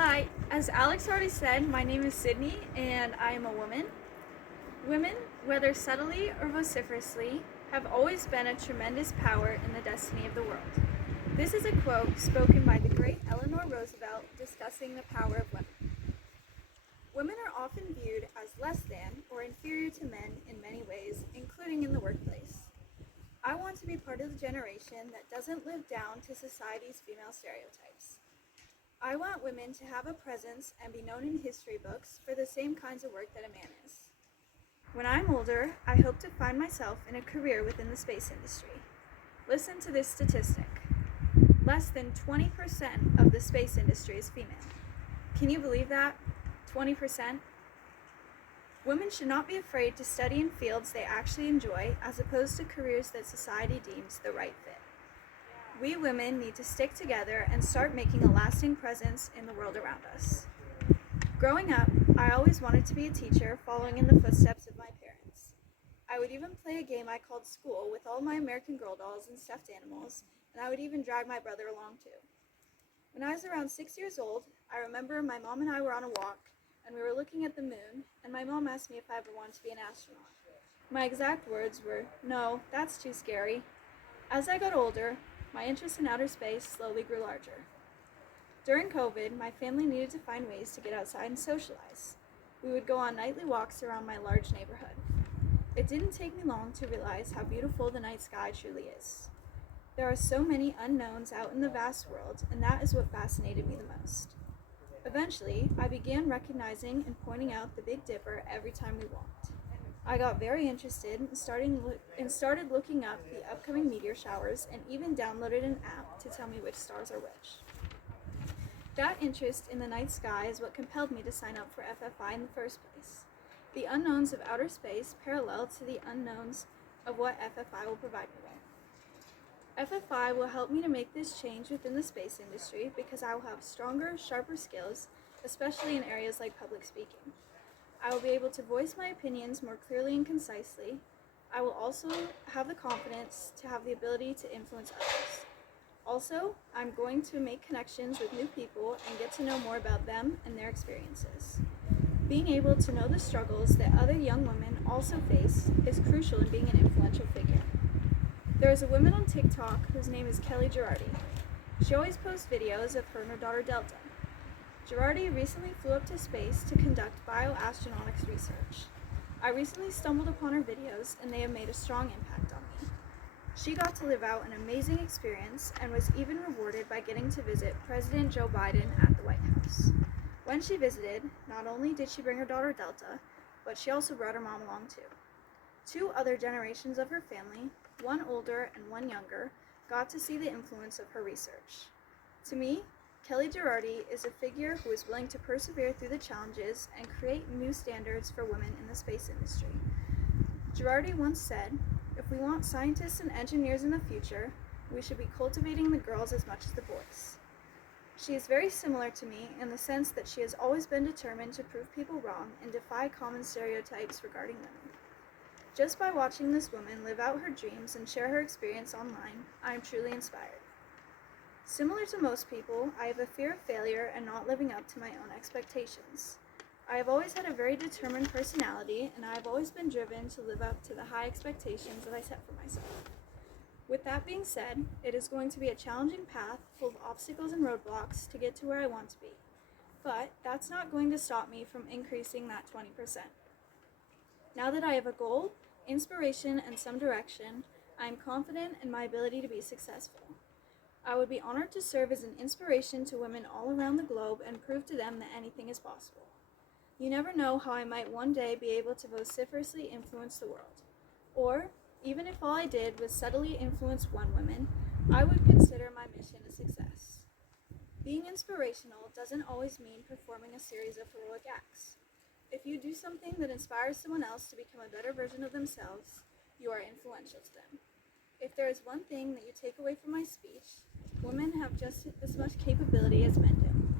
Hi, as Alex already said, my name is Sydney and I am a woman. Women, whether subtly or vociferously, have always been a tremendous power in the destiny of the world. This is a quote spoken by the great Eleanor Roosevelt discussing the power of women. Women are often viewed as less than or inferior to men in many ways, including in the workplace. I want to be part of the generation that doesn't live down to society's female stereotypes. I want women to have a presence and be known in history books for the same kinds of work that a man is. When I'm older, I hope to find myself in a career within the space industry. Listen to this statistic. Less than 20% of the space industry is female. Can you believe that? 20%? Women should not be afraid to study in fields they actually enjoy as opposed to careers that society deems the right fit. We women need to stick together and start making a lasting presence in the world around us. Growing up, I always wanted to be a teacher, following in the footsteps of my parents. I would even play a game I called school with all my American Girl dolls and stuffed animals, and I would even drag my brother along too. When I was around 6 years old, I remember my mom and I were on a walk, and we were looking at the moon, and my mom asked me if I ever wanted to be an astronaut. My exact words were, "No, that's too scary." As I got older, my interest in outer space slowly grew larger. During COVID, my family needed to find ways to get outside and socialize. We would go on nightly walks around my large neighborhood. It didn't take me long to realize how beautiful the night sky truly is. There are so many unknowns out in the vast world, and that is what fascinated me the most. Eventually, I began recognizing and pointing out the Big Dipper every time we walked. I got very interested and started looking up the upcoming meteor showers and even downloaded an app to tell me which stars are which. That interest in the night sky is what compelled me to sign up for FFI in the first place. The unknowns of outer space parallel to the unknowns of what FFI will provide me with. FFI will help me to make this change within the space industry because I will have stronger, sharper skills, especially in areas like public speaking. I will be able to voice my opinions more clearly and concisely. I will also have the confidence to have the ability to influence others. Also, I'm going to make connections with new people and get to know more about them and their experiences. Being able to know the struggles that other young women also face is crucial in being an influential figure. There is a woman on TikTok whose name is Kelly Girardi. She always posts videos of her and her daughter Delta. Girardi recently flew up to space to conduct bioastronautics research. I recently stumbled upon her videos and they have made a strong impact on me. She got to live out an amazing experience and was even rewarded by getting to visit President Joe Biden at the White House. When she visited, not only did she bring her daughter Delta, but she also brought her mom along too. Two other generations of her family, one older and one younger, got to see the influence of her research. To me, Kelly Girardi is a figure who is willing to persevere through the challenges and create new standards for women in the space industry. Girardi once said, "If we want scientists and engineers in the future, we should be cultivating the girls as much as the boys." She is very similar to me in the sense that she has always been determined to prove people wrong and defy common stereotypes regarding women. Just by watching this woman live out her dreams and share her experience online, I am truly inspired. Similar to most people, I have a fear of failure and not living up to my own expectations. I have always had a very determined personality, and I have always been driven to live up to the high expectations that I set for myself. With that being said, it is going to be a challenging path full of obstacles and roadblocks to get to where I want to be. But that's not going to stop me from increasing that 20%. Now that I have a goal, inspiration, and some direction, I am confident in my ability to be successful. I would be honored to serve as an inspiration to women all around the globe and prove to them that anything is possible. You never know how I might one day be able to vociferously influence the world. Or, even if all I did was subtly influence one woman, I would consider my mission a success. Being inspirational doesn't always mean performing a series of heroic acts. If you do something that inspires someone else to become a better version of themselves, you are influential to them. If there is one thing that you take away from my speech, women have just as much capability as men do.